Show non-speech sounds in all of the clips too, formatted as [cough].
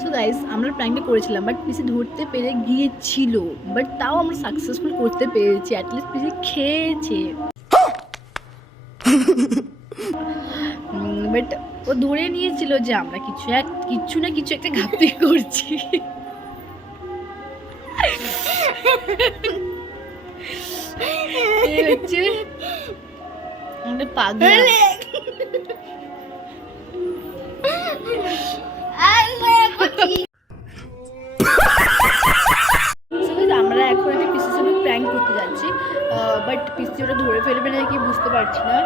So guys আমরা প্র্যাঙ্কটা করেছিলাম but পিসি ধরতে পেরে গিয়েছিল বাট তাও আমরা সাকসেসফুল করতে পেরেছি অ্যাটলিস্ট পিসি খেয়েছে। বাট ও ধরে নিয়েছিল যে আমরা কিছু এক, কিছু না কিছু একটা ঘাপটি করছি। হচ্ছে পাগলা। আমরা এখন একটা পিসির সাথে প্র্যাঙ্ক করতে যাচ্ছি। বাট পিসি ওটা ধরে ফেলবে না কি বুঝতে পারছি না।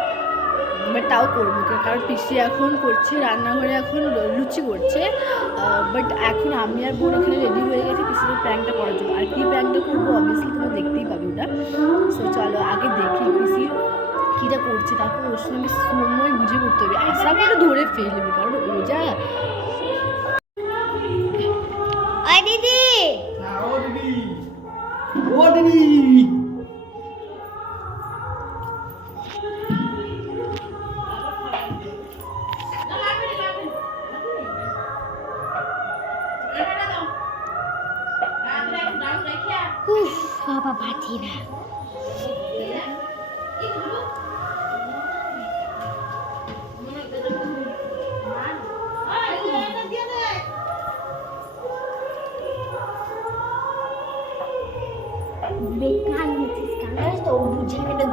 বাট তাও করব, কারণ পিসি এখন করছে, রান্নাঘরে এখন লুচি করছে। বাট এখন আমি আর বোন এখানে রেডি হয়ে গেছি পিসির প্র্যাঙ্কটা করার জন্য। আর কি প্র্যাঙ্কটা করব অবভিয়াসলি তোমরা দেখতেই পাবে ওটা। সো চলো আগে দেখি পিসি কীটা করছে, তারপর ওর সঙ্গে সময় বুঝে করতে হবে। আশা করে ধরে ফেলবে, কারণ ও যা ও দিদি উফ বাবা পাচ্ছি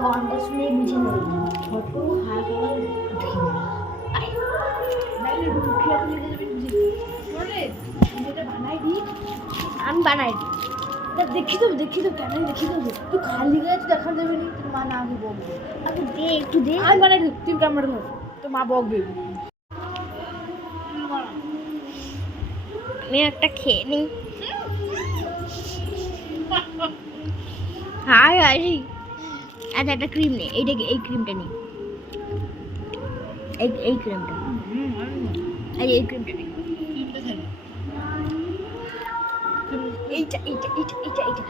গন্ধ শুনে বুঝে নেবে ছোট হাত আমি বানাই দেখি তো দেখি তো কেন দেখি তো। তুই খালি গায়ে দেখা দেবে নি। তোর মা না আমি বকবে আরে দে একটু দে। আমি বানাই তুই ক্যামেরা ধর। তো মা বকবে আমি একটা খেয়ে নিই হাই হাই। আচ্ছা একটা ক্রিম নে। এইটা এই ক্রিমটা নে। এই এই ক্রিমটা এই এই ক্রিমটা নে এইটা এইটা এইটা এইটা এইটা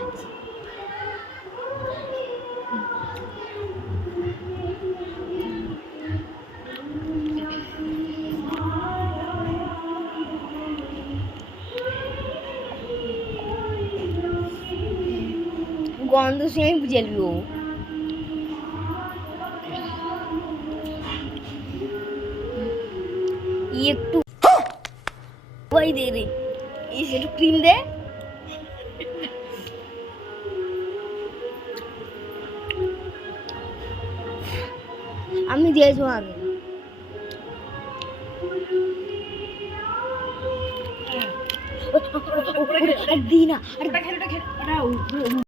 গন্ধ শুনে বুঝে নেব ই একটু ওই দে রে ইস একটু ক্রিম দে আমি দিয়েছ আগে আর দি না আর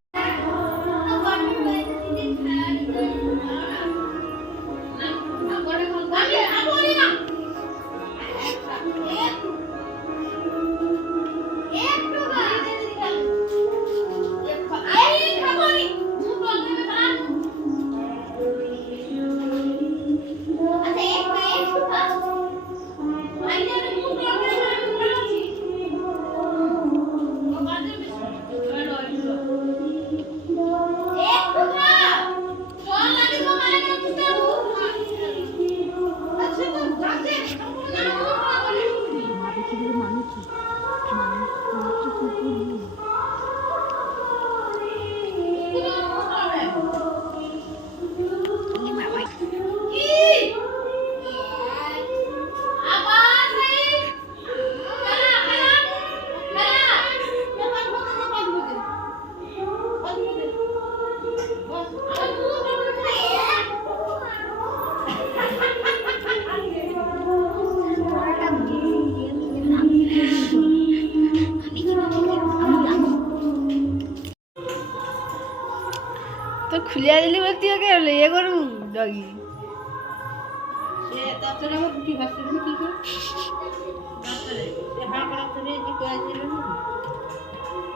তো খুলিয়া দিলি বলতে ওকে ইয়ে করু? ডগি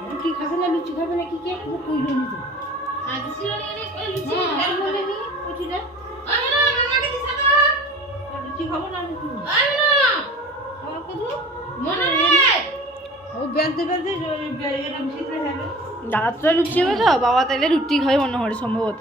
রুটি খাবে না লুচি খাবে না কি কে? ও কইলো নি তো আমি বলে নি, লুচি দে। আর লুচি খাব না লুচি খাওয়া কদু? ও বেলতে বেলতে এরকম শীতে হবে দাদা তো লুচি হবে তো বাবা তাহলে রুটি খাবে মনে হয় সম্ভবত।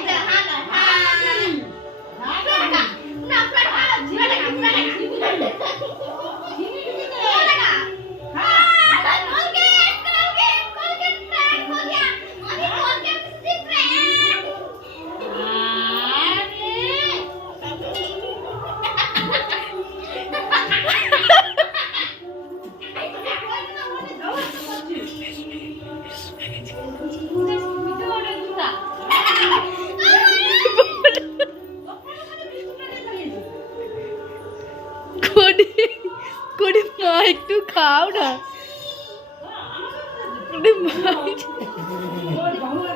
মা একটু খাও না। [laughs]